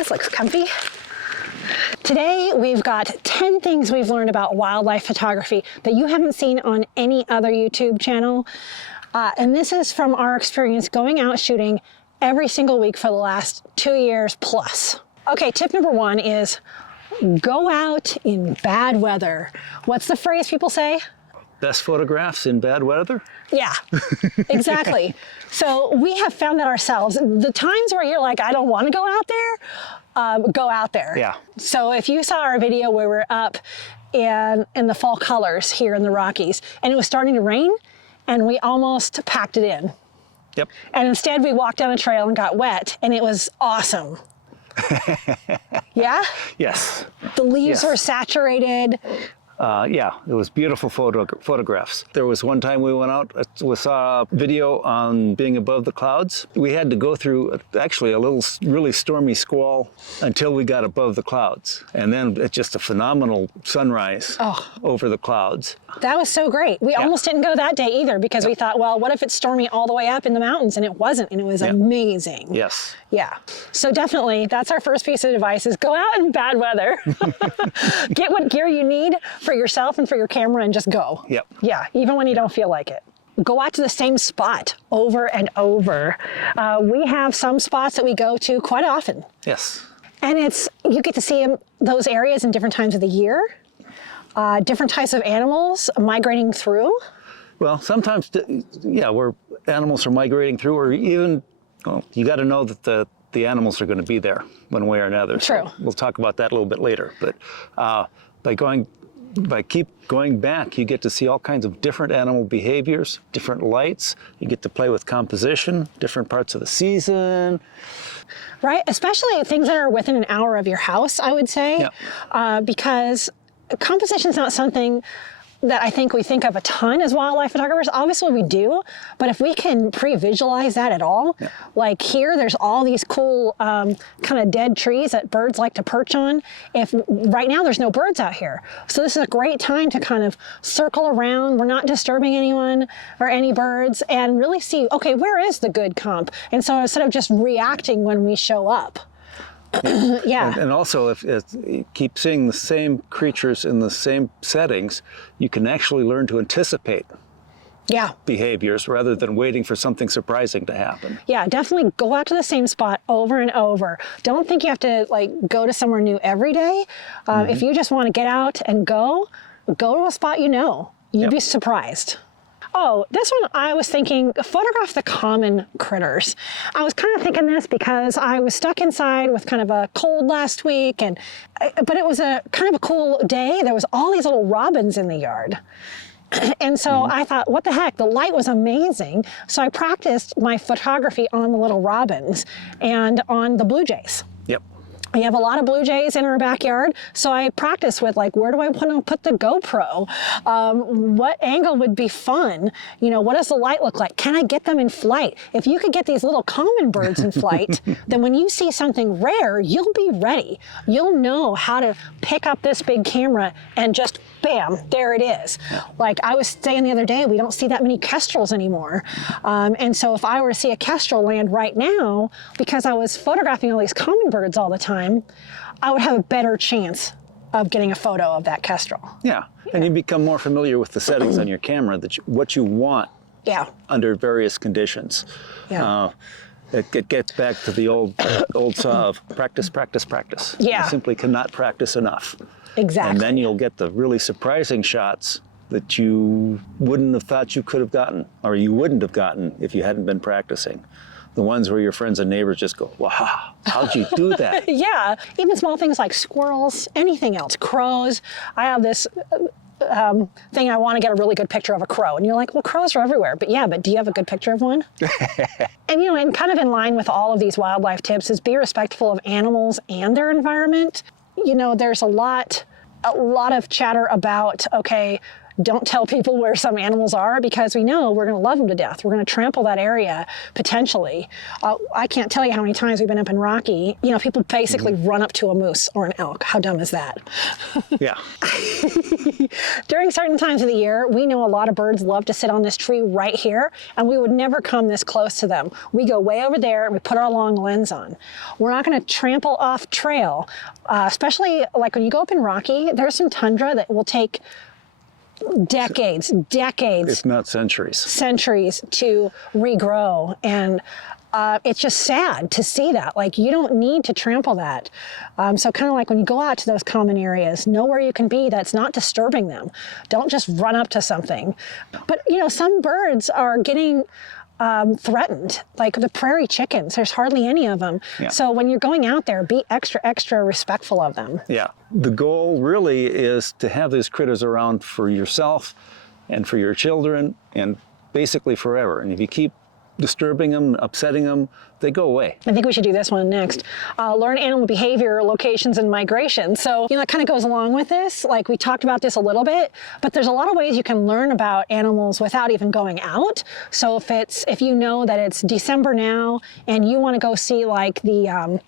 This looks comfy. Today, we've got 10 things we've learned about wildlife photography that you haven't seen on any other YouTube channel. And this is from our experience going out shooting every single week for the last 2 years plus. Okay, tip number 1 is go out in bad weather. What's the phrase people say? Best photographs in bad weather? Yeah, exactly. So we have found that ourselves. The times where you're like, I don't want to go out there, go out there. Yeah. So if you saw our video where we're up in the fall colors here in the Rockies, and it was starting to rain, and we almost packed it in. Yep. And instead we walked down a trail and got wet, and it was awesome. Yeah? Yes. The leaves were saturated. Yeah, it was beautiful photographs. There was one time we went out, we saw a video on being above the clouds. We had to go through actually a little really stormy squall until we got above the clouds. And then it's just a phenomenal sunrise over the clouds. That was so great. We almost didn't go that day either because we thought, well, what if it's stormy all the way up in the mountains? And it wasn't, and it was amazing. Yes. Yeah. So definitely, that's our first piece of advice is go out in bad weather. Get what gear you need for yourself and for your camera and just go. Yep. Yeah, even when you don't feel like it. Go out to the same spot over and over. We have some spots that we go to quite often. Yes. And you get to see those areas in different times of the year, different types of animals migrating through. Well, sometimes, where animals are migrating through, or even, well, you got to know that the animals are going to be there one way or another. True. So we'll talk about that a little bit later. But by keep going back, you get to see all kinds of different animal behaviors, different lights. You get to play with composition, different parts of the season. Right, especially things that are within an hour of your house, I would say, because composition is not something that I think we think of a ton as wildlife photographers. Obviously we do, but if we can pre-visualize that at all, like here, there's all these cool kind of dead trees that birds like to perch on. Right now there's no birds out here. So this is a great time to kind of circle around. We're not disturbing anyone or any birds and really see, okay, where is the good comp? And so instead of just reacting when we show up. And also, if you keep seeing the same creatures in the same settings, you can actually learn to anticipate behaviors rather than waiting for something surprising to happen. Yeah, definitely go out to the same spot over and over. Don't think you have to go to somewhere new every day. If you just want to get out and go to a spot you know. You'd be surprised. Oh, this one I was thinking, photograph the common critters. I was kind of thinking this because I was stuck inside with kind of a cold last week, but it was a kind of a cool day. There was all these little robins in the yard. And so I thought, what the heck, the light was amazing. So I practiced my photography on the little robins and on the blue jays. Yep. We have a lot of blue jays in our backyard, so I practice with where do I want to put the GoPro? What angle would be fun? What does the light look like? Can I get them in flight? If you could get these little common birds in flight, then when you see something rare, you'll be ready. You'll know how to pick up this big camera and just bam, there it is. I was saying the other day, we don't see that many kestrels anymore. And so if I were to see a kestrel land right now, because I was photographing all these common birds all the time, I would have a better chance of getting a photo of that kestrel. Yeah, and you become more familiar with the settings on your camera, what you want under various conditions. Yeah. It gets back to the old saw of practice, practice, practice. Yeah. You simply cannot practice enough. Exactly. And then you'll get the really surprising shots that you wouldn't have thought you could have gotten, or you wouldn't have gotten if you hadn't been practicing. The ones where your friends and neighbors just go, wow, how'd you do that? Yeah, even small things like squirrels, anything else, crows. I have this thing, I want to get a really good picture of a crow. And you're like, well, crows are everywhere. But do you have a good picture of one? And, and kind of in line with all of these wildlife tips is be respectful of animals and their environment. There's a lot of chatter about, okay, don't tell people where some animals are, because we know we're going to love them to death. We're going to trample that area potentially. I can't tell you how many times we've been up in Rocky. You know, people basically run up to a moose or an elk. How dumb is that? Yeah. During certain times of the year, we know a lot of birds love to sit on this tree right here, and we would never come this close to them. We go way over there and we put our long lens on. We're not going to trample off trail, especially like when you go up in Rocky, there's some tundra that will take decades, if not centuries to regrow. And it's just sad to see that. Like, you don't need to trample that. So kind of like when you go out to those common areas, know where you can be that's not disturbing them. Don't just run up to something. But, you know, some birds are getting threatened, like the prairie chickens. There's hardly any of them. Yeah. So when you're going out there, be extra respectful of them. Yeah. The goal really is to have these critters around for yourself and for your children and basically forever. And if you keep disturbing them, upsetting them, they go away. I think we should do this one next. Learn animal behavior, locations, and migration. So, you know, that kind of goes along with this. Like, we talked about this a little bit, but there's a lot of ways you can learn about animals without even going out. So if you know that it's December now and you want to go see like the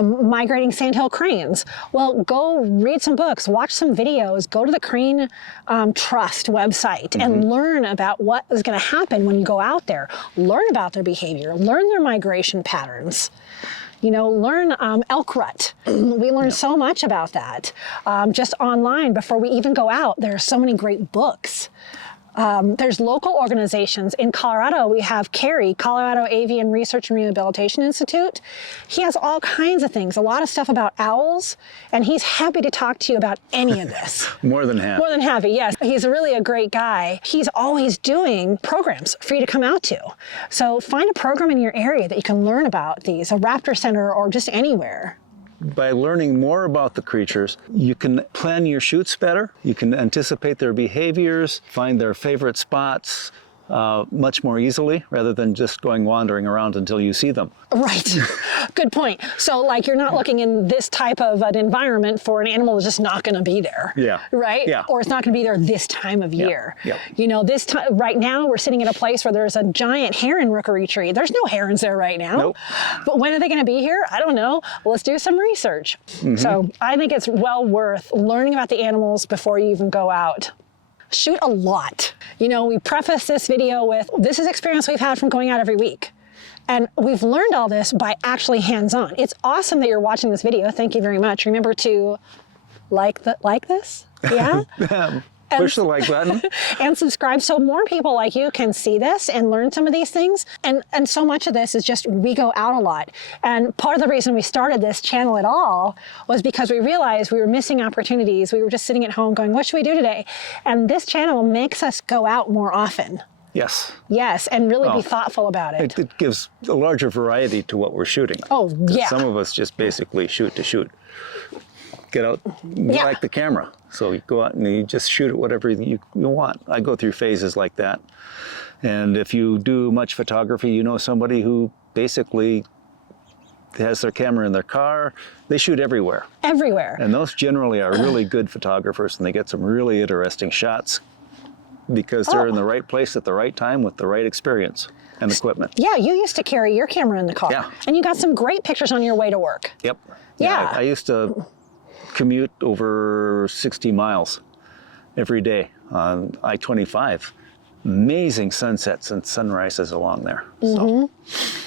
migrating sandhill cranes, well, go read some books, watch some videos, go to the Crane Trust website and learn about what is going to happen when you go out there. Learn about their behavior, learn their migration patterns. You know, learn elk rut. We learn so much about that just online before we even go out. There are so many great books. There's local organizations. In Colorado, we have CARI, Colorado Avian Research and Rehabilitation Institute. He has all kinds of things, a lot of stuff about owls, and he's happy to talk to you about any of this. More than happy. More than happy, yes. He's really a great guy. He's always doing programs for you to come out to. So find a program in your area that you can learn about these, a raptor center or just anywhere. By learning more about the creatures, you can plan your shoots better. You can anticipate their behaviors, find their favorite spots much more easily, rather than just going wandering around until you see them. Right. Good point. So, like, you're not looking in this type of an environment for an animal that's just not going to be there. Yeah. Right? Yeah. Or it's not going to be there this time of year. Yeah. You know, this time, right now, we're sitting at a place where there's a giant heron rookery tree. There's no herons there right now. Nope. But when are they going to be here? I don't know. Well, let's do some research. So I think it's well worth learning about the animals before you even go out. Shoot a lot. You know, we preface this video with, this is experience we've had from going out every week. And we've learned all this by actually hands-on. It's awesome that you're watching this video. Thank you very much. Remember to like this? Yeah? Push the like button. And subscribe so more people like you can see this and learn some of these things. And so much of this is just, we go out a lot. And part of the reason we started this channel at all was because we realized we were missing opportunities. We were just sitting at home going, what should we do today? And this channel makes us go out more often. Yes. Yes, and really be thoughtful about it. It gives a larger variety to what we're shooting. Oh, yeah. Some of us just basically shoot to shoot. Get out, like the camera. So you go out and you just shoot at whatever you want. I go through phases like that. And if you do much photography, you know somebody who basically has their camera in their car. They shoot everywhere. Everywhere. And those generally are really good photographers, and they get some really interesting shots because they're in the right place at the right time with the right experience and equipment. Yeah, you used to carry your camera in the car. Yeah. And you got some great pictures on your way to work. Yep. Yeah. I used to commute over 60 miles every day on I-25. Amazing sunsets and sunrises along there. So.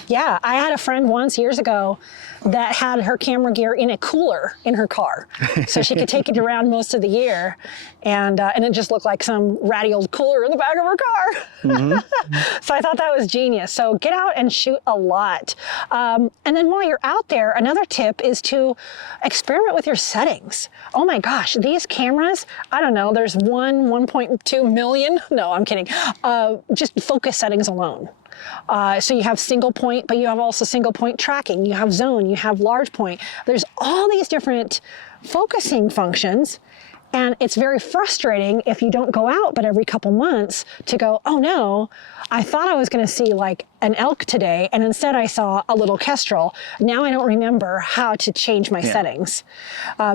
Yeah, I had a friend once years ago that had her camera gear in a cooler in her car, so she could take it around most of the year, and it just looked like some ratty old cooler in the back of her car. So I thought that was genius. So get out and shoot a lot. And then while you're out there, another tip is to experiment with your settings. Oh my gosh, these cameras, I don't know, there's 1.2 million. No, I'm kidding. Just focus settings alone. So you have single point, but you have also single point tracking. You have zone, you have large point. There's all these different focusing functions. And it's very frustrating if you don't go out but every couple months to go, oh no, I thought I was going to see like an elk today, and instead I saw a little kestrel. Now I don't remember how to change my settings.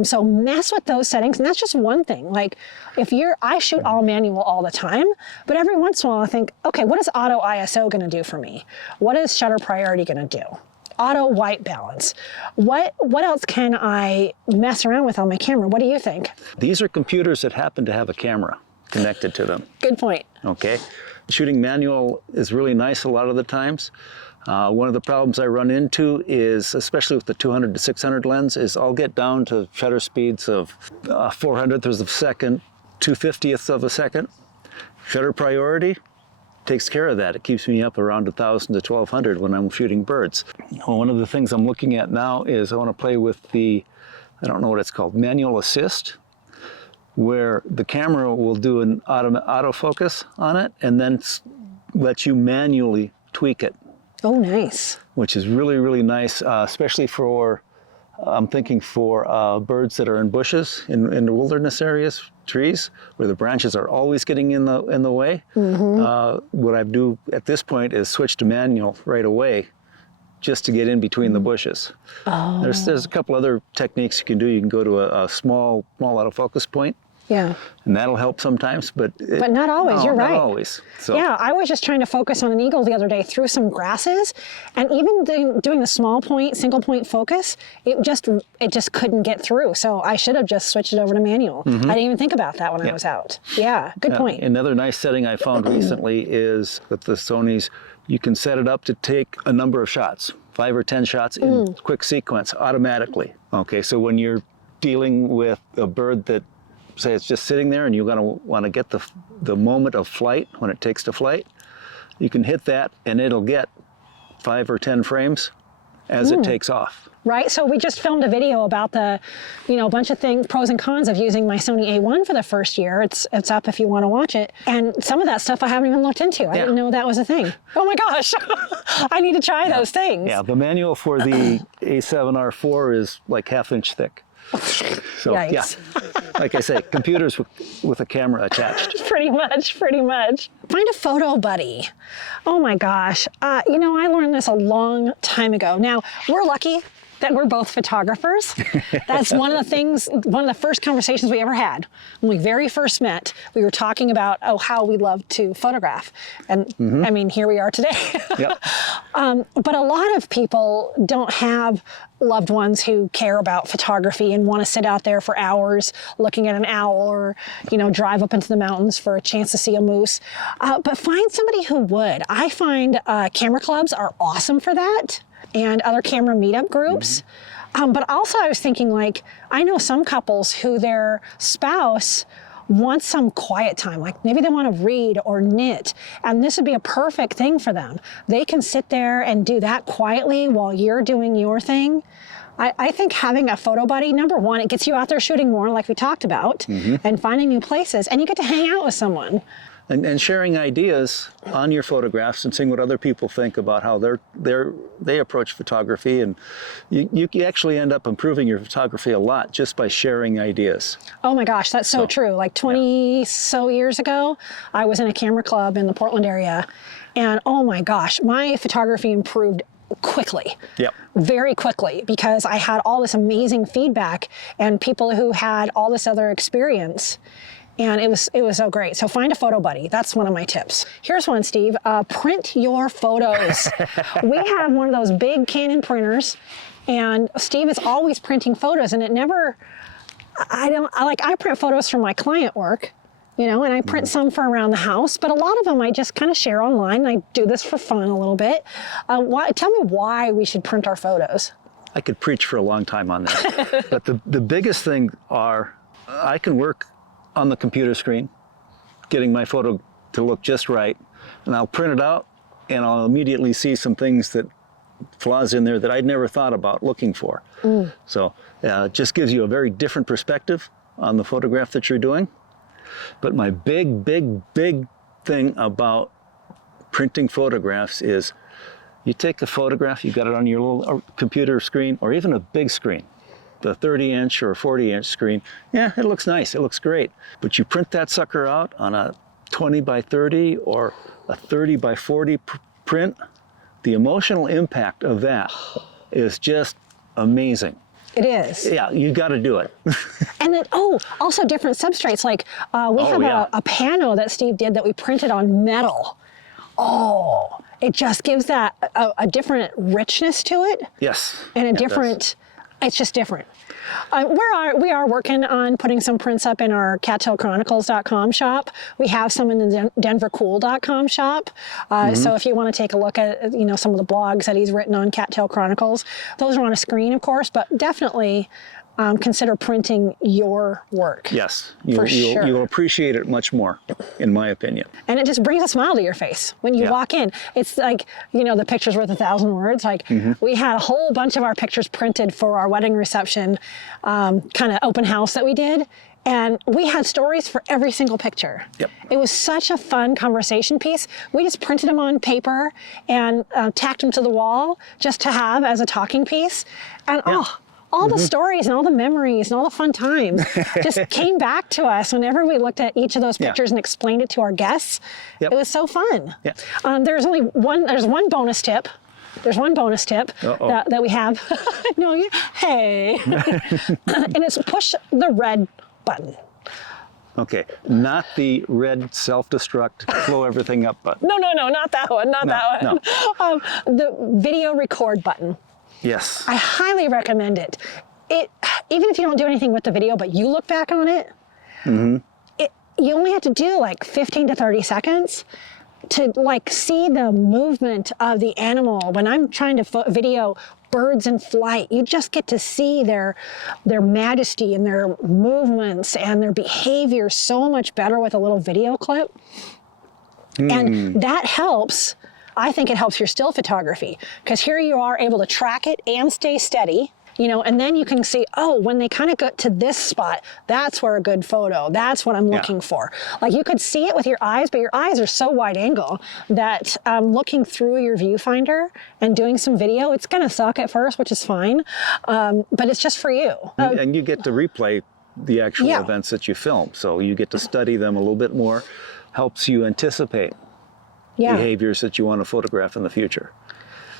So mess with those settings, and that's just one thing. Like I shoot all manual all the time, but every once in a while I think, okay, what is auto ISO going to do for me? What is shutter priority going to do? Auto white balance. What else can I mess around with on my camera? What do you think? These are computers that happen to have a camera connected to them. Good point. Okay. Shooting manual is really nice a lot of the times. One of the problems I run into is, especially with the 200 to 600 lens, is I'll get down to shutter speeds of 400ths of a second, 250ths of a second. Shutter priority takes care of that. It keeps me up around 1,000 to 1,200 when I'm shooting birds. One of the things I'm looking at now is I want to play with the, I don't know what it's called, manual assist, where the camera will do an autofocus on it and then let you manually tweak it. Oh, nice. Which is really, really nice, especially for, I'm thinking for birds that are in bushes, in the wilderness areas, trees, where the branches are always getting in the way. What I do at this point is switch to manual right away, just to get in between the bushes. Oh. There's a couple other techniques you can do. You can go to a small autofocus point. Yeah. And that'll help sometimes, but not always. No, you're right. Not always. So. Yeah, I was just trying to focus on an eagle the other day through some grasses, and even doing the small point, single point focus, it just couldn't get through. So I should have just switched it over to manual. I didn't even think about that when I was out. Yeah, good point. Another nice setting I found recently is with the Sonys, you can set it up to take a number of shots, 5 or 10 shots in quick sequence automatically. Okay, so when you're dealing with a bird that, say it's just sitting there and you're going to want to get the moment of flight when it takes to flight, you can hit that and it'll get 5 or 10 frames as it takes off. Right, so we just filmed a video about a bunch of things, pros and cons of using my Sony A1 for the first year. It's up if you want to watch it. And some of that stuff I haven't even looked into. I didn't know that was a thing. Oh my gosh, I need to try those things. Yeah, the manual for the A7R4 is like 1/2 inch thick. So, yikes. Yeah, like I say, computers with a camera attached. Pretty much. Find a photo buddy. Oh my gosh. I learned this a long time ago. Now, we're lucky that we're both photographers. That's one of the first conversations we ever had. When we very first met, we were talking about, how we love to photograph. And I mean, here we are today. Yep. But a lot of people don't have loved ones who care about photography and want to sit out there for hours looking at an owl or, drive up into the mountains for a chance to see a moose. But find somebody who would. I find camera clubs are awesome for that, and other camera meetup groups. But also I was thinking, I know some couples who their spouse wants some quiet time, like maybe they want to read or knit, and this would be a perfect thing for them. They can sit there and do that quietly while you're doing your thing. I think having a photo buddy, number one, it gets you out there shooting more like we talked about, and finding new places, and you get to hang out with someone. And sharing ideas on your photographs and seeing what other people think about how they approach photography, and you actually end up improving your photography a lot just by sharing ideas. Oh my gosh, that's so true. Like 20 so years ago, I was in a camera club in the Portland area, and oh my gosh, my photography improved quickly. Yep. Very quickly, because I had all this amazing feedback and people who had all this other experience. And it was so great. So find a photo buddy. That's one of my tips. Here's one, Steve. Print your photos. We have one of those big Canon printers, and Steve is always printing photos, and I print photos for my client work, and I print some for around the house, but a lot of them I just kind of share online. I do this for fun a little bit. Tell me why we should print our photos. I could preach for a long time on this, but the biggest thing are I can work on the computer screen, getting my photo to look just right, and I'll print it out and I'll immediately see some things flaws in there that I'd never thought about looking for. So it just gives you a very different perspective on the photograph that you're doing. But my big thing about printing photographs is you take a photograph, you got it on your little computer screen or even a big screen, the 30-inch or 40-inch screen, yeah, it looks nice, it looks great. But you print that sucker out on a 20 by 30 or a 30 by 40 print, the emotional impact of that is just amazing. It is. Yeah, you got to do it. And then, also different substrates. Like we have yeah. a pano that Steve did that we printed on metal. Oh, it just gives that a different richness to it. Yes. And it different, it's just different. We are working on putting some prints up in our CattailChronicles.com shop. We have some in the DenverCool.com shop. So if you want to take a look at some of the blogs that he's written on Cattail Chronicles, those are on a screen, of course, but definitely consider printing your work. Yes, for sure. You'll appreciate it much more, in my opinion. And it just brings a smile to your face when you walk in. It's like, the picture's worth 1,000 words. Like we had a whole bunch of our pictures printed for our wedding reception kind of open house that we did. And we had stories for every single picture. Yep. It was such a fun conversation piece. We just printed them on paper and tacked them to the wall just to have as a talking piece. And all the stories and all the memories and all the fun times just came back to us whenever we looked at each of those pictures and explained it to our guests. It was so fun. There's one bonus tip. There's one bonus tip that we have. Hey. And it's push the red button. Okay, not the red self-destruct, blow everything up button. No, not that one, that one. No. The video record button. Yes. I highly recommend it. Even if you don't do anything with the video, but you look back on it, you only have to do like 15 to 30 seconds to see the movement of the animal. When I'm trying to video birds in flight, you just get to see their majesty and their movements and their behavior so much better with a little video clip. And that helps. I think it helps your still photography because here you are able to track it and stay steady, and then you can see, when they kind of get to this spot, that's where a good photo, that's what I'm looking for. Like you could see it with your eyes, but your eyes are so wide angle that looking through your viewfinder and doing some video, it's going to suck at first, which is fine, but it's just for you. And you get to replay the actual events that you film, so you get to study them a little bit more, helps you anticipate behaviors that you want to photograph in the future.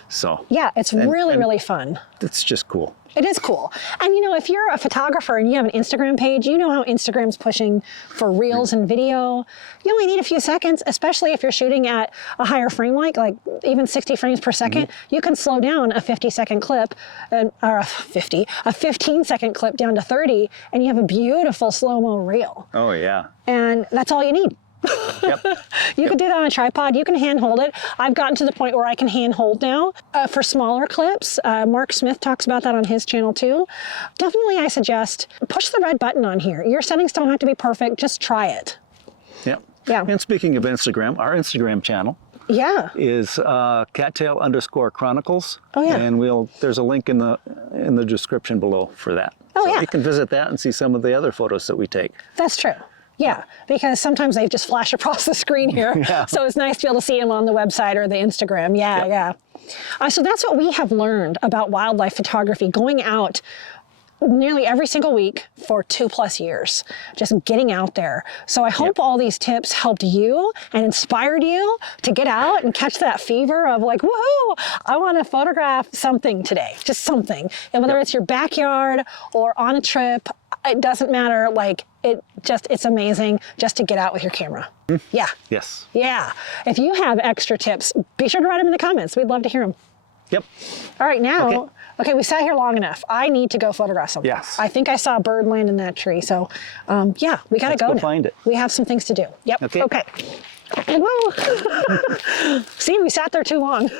So it's really fun. It's just cool. It is cool. And if you're a photographer and you have an Instagram page, you know how Instagram's pushing for reels and video. You only need a few seconds, especially if you're shooting at a higher frame rate, like even 60 frames per second. You can slow down a 50-second clip, or a 15-second clip down to 30, and you have a beautiful slow-mo reel. Oh yeah. And that's all you need. You could do that on a tripod. You can hand hold it. I've gotten to the point where I can hand hold now for smaller clips. Mark Smith talks about that on his channel too. Definitely, I suggest push the red button on here. Your settings don't have to be perfect. Just try it. Yeah. And speaking of Instagram, our Instagram channel is Cattail_Chronicles. And there's a link in the description below for that. So you can visit that and see some of the other photos that we take. That's true. Yeah, because sometimes they just flash across the screen here. So it's nice to be able to see them on the website or the Instagram. So that's what we have learned about wildlife photography, going out nearly every single week for 2+ years, just getting out there. So I hope all these tips helped you and inspired you to get out and catch that fever of like, woohoo, I want to photograph something today, just something. And whether it's your backyard or on a trip, it doesn't matter. Like it's amazing just to get out with your camera. Yes. If you have extra tips, be sure to write them in the comments. We'd love to hear them. All right, now, okay, we sat here long enough. I need to go photograph something. I think I saw a bird land in that tree. So, we got to go now. Find it. We have some things to do. Okay. Whoa. See, we sat there too long.